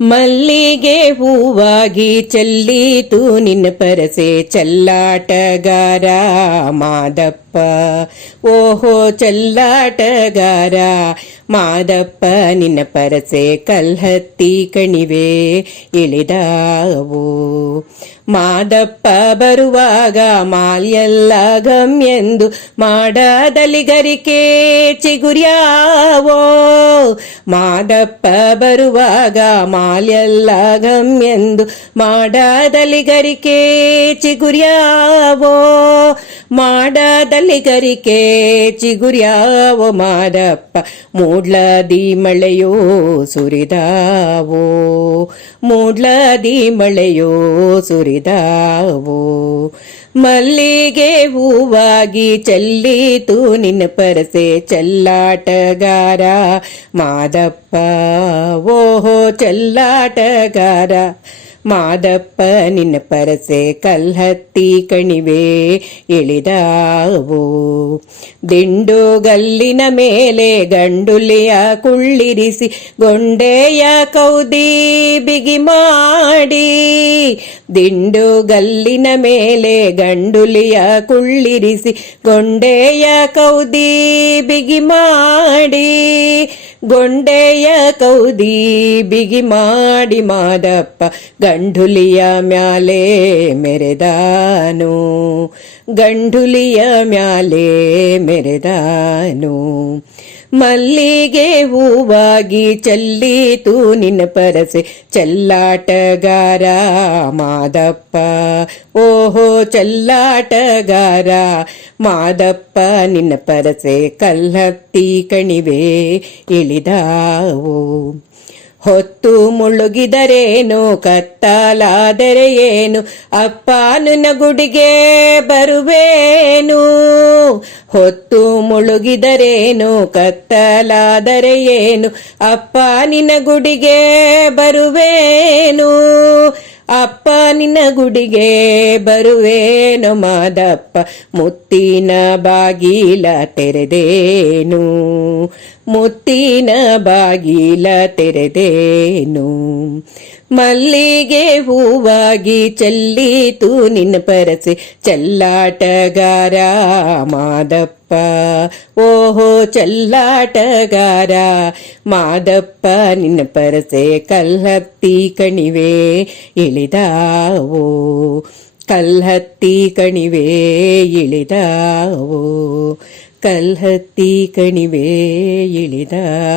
ಮಲ್ಲಿಗೆ ಹೂವಾಗಿ ಚೆಲ್ಲೀತು ನಿನ್ನ ಪರಸೆ ಚೆಲ್ಲಾಟಗಾರ ಮಾದಪ್ಪ. ಓಹೋ ಚೆಲ್ಲಾಟಗಾರ ಮಾದಪ್ಪ, ನಿನ್ನ ಪರಸೆ ಕಲ್ಹತ್ತಿ ಕಣಿವೆ ಇಳಿದಾವು. ಮಾದಪ್ಪ ಬರುವಾಗ ಮಾಲ್ಯೆಲ್ಲ ಗಮ್ಯೆಂದು ಮಾಡದಲಿಗರಿಕೆ ಚಿಗುರ್ಯಾವೋ. ಮಾದಪ್ಪ ಬರುವಾಗ ಮಾಲ್ಯೆಲ್ಲ ಗಮ್ಯೆಂದು ಮಾಡದಲಿಗರಿಕೆ ಚಿಗುರ್ಯಾವೋ. ಮಾಡದಲಿಗರಿಕೆ ಚಿಗುರ್ಯಾವೋ ಮಾದಪ್ಪ, ಮೂಡ್ಲದಿ ಮಳೆಯೋ ಸುರಿದಾವೋ. ಮೂಡ್ಲದಿ ಮಳೆಯೋ ಸುರಿದಾವೋ. ಮಲ್ಲಿಗೆ ಹೂವಾಗಿ ಚೆಲ್ಲೀತು ನಿನ್ನ ಪರಸೆ ಚೆಲ್ಲಾಟಗಾರ ಮಾದಪ್ಪ. ಓಹೋ ಚೆಲ್ಲಾಟಗಾರ ಮಾದಪ್ಪ, ನಿನ್ನ ಪರಸೆ ಕಲ್ಹತ್ತಿ ಕಣಿವೆ ಇಳಿದಾವು. ದಿಂಡುಗಲ್ಲಿನ ಮೇಲೆ ಗಂಡುಲಿಯ ಕುಳ್ಳಿರಿಸಿ ಗೊಂಡೆಯ ಕೌದಿ ಬಿಗಿ ಮಾಡಿ. ದಿಂಡುಗಲ್ಲಿನ ಮೇಲೆ ಗಂಡುಲಿಯ ಕುಳ್ಳಿರಿಸಿ ಗೊಂಡೆಯ ಕೌದಿ ಬಿಗಿ ಮಾಡಿ. ಗೊಂಡೆಯ ಕೌದಿ ಬಿಗಿ ಮಾಡಿ ಮಾದಪ್ಪ ಗಂಡುಲಿಯ ಮ್ಯಾಲೆ ಮೆರೆದಾನು. ಗಂಡುಲಿಯ ಮ್ಯಾಲೆ ಮೆರೆದಾನು. ಮಲ್ಲಿಗೆ ಹೂವಾಗಿ ಚೆಲ್ಲೀತು ನಿನ್ನ ಪರಸೆ ಚೆಲ್ಲಾಟಗಾರ ಮಾದಪ್ಪ. ಓಹೋ ಚೆಲ್ಲಾಟಗಾರ ಮಾದಪ್ಪ, ನಿನ್ನ ಪರಸೆ ಕಲ್ಹತ್ತಿ ಕಣಿವೆ ಇಳಿದಾವು. ಹೊತ್ತು ಮುಳುಗಿದರೇನು ಕತ್ತಲಾದರೆ ಏನು ಅಪ್ಪ ನಿನ್ನ ಗುಡಿಗೆ ಬರುವೇನು. ಹೊತ್ತು ಮುಳುಗಿದರೇನು ಕತ್ತಲಾದರೆ ಏನು ಅಪ್ಪ ನಿನ್ನ ಗುಡಿಗೆ ಬರುವೇನು. ಅಪ್ಪ ನಿನ್ನ ಗುಡಿಗೆ ಬರುವೇನು ಮಾದಪ್ಪ, ಮುತ್ತಿನ ಬಾಗಿಲ ತೆರೆದೇನು. ಮುತ್ತಿನ ಬಾಗಿಲ ತೆರೆದೇನು. ಮಲ್ಲಿಗೆ ಹೂವಾಗಿ ಚೆಲ್ಲೀತು ನಿನ್ನ ಪರಸೆ ಚೆಲ್ಲಾಟಗಾರ ಮಾದಪ್ಪ. ಓಹೋ ಚೆಲ್ಲಾಟಗಾರ ಮಾದಪ್ಪ, ನಿನ್ನ ಪರಸೆ ಕಲ್ಹತ್ತಿ ಕಣಿವೆ ಇಳಿದಾವೋ. ಕಲ್ಹತ್ತಿ ಕಣಿವೆ ಇಳಿದಾವೋ. ಕಲ್ಹತ್ತಿ ಕಣಿವೆ ಇಳಿದಾವೋ.